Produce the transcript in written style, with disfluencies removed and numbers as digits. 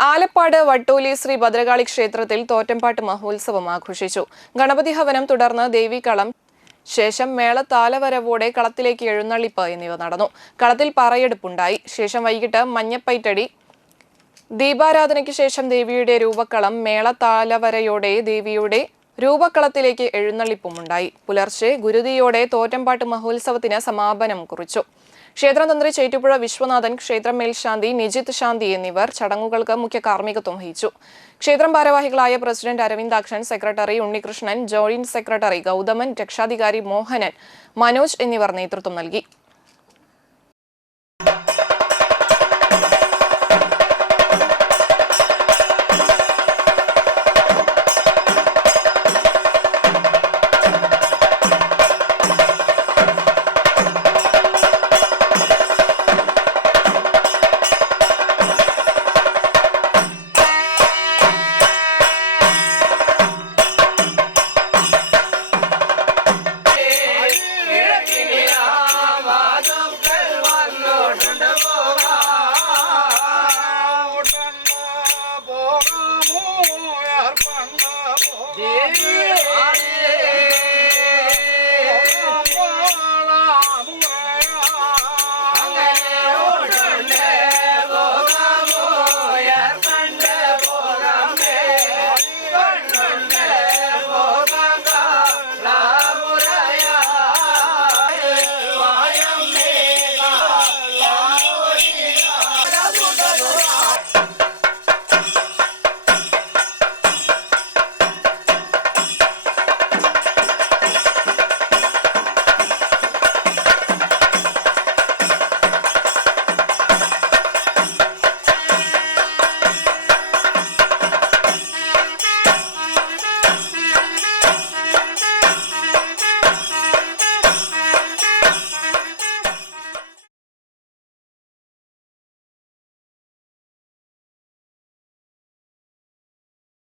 ആലപ്പാട് വട്ടോലി ശ്രീ ഭദ്രകാളി ക്ഷേത്രത്തിൽ തോറ്റംപാട്ട് മഹോത്സവം ആഘോഷിച്ചു. ഗണപതി ഹവനം തുടർന്ന് ദേവീകളം, ശേഷം മേളതാലവരവോടെ കളത്തിലേക്ക് എഴുന്നള്ളിപ്പ് എന്നിവ നടന്നു. കളത്തിൽ പറയെടുപ്പുണ്ടായി. ശേഷം വൈകിട്ട് മഞ്ഞപ്പൈറ്റടി, ദീപാരാധനയ്ക്ക് ശേഷം ദേവിയുടെ രൂപക്കളം, മേളതാലവരയോടെ ദേവിയുടെ രൂപക്കളത്തിലേക്ക് എഴുന്നള്ളിപ്പുമുണ്ടായി. പുലർച്ചെ ഗുരുതിയോടെ തോറ്റംപാട്ട് മഹോത്സവത്തിന് സമാപനം കുറിച്ചു. ക്ഷേത്രതന്ത്രി ചേറ്റുപുഴ വിശ്വനാഥൻ, ക്ഷേത്രം മേൽശാന്തി നിജിത് ശാന്തി എന്നിവർ ചടങ്ങുകൾക്ക് മുഖ്യ കാർമ്മികത്വം വഹിച്ചു. ക്ഷേത്രം ഭാരവാഹികളായ president Aravindakshan, secretary Unnikrishnan, joint secretary Gauthaman, രക്ഷാധികാരി മോഹനൻ, മനോജ് എന്നിവർ നേതൃത്വം നൽകി.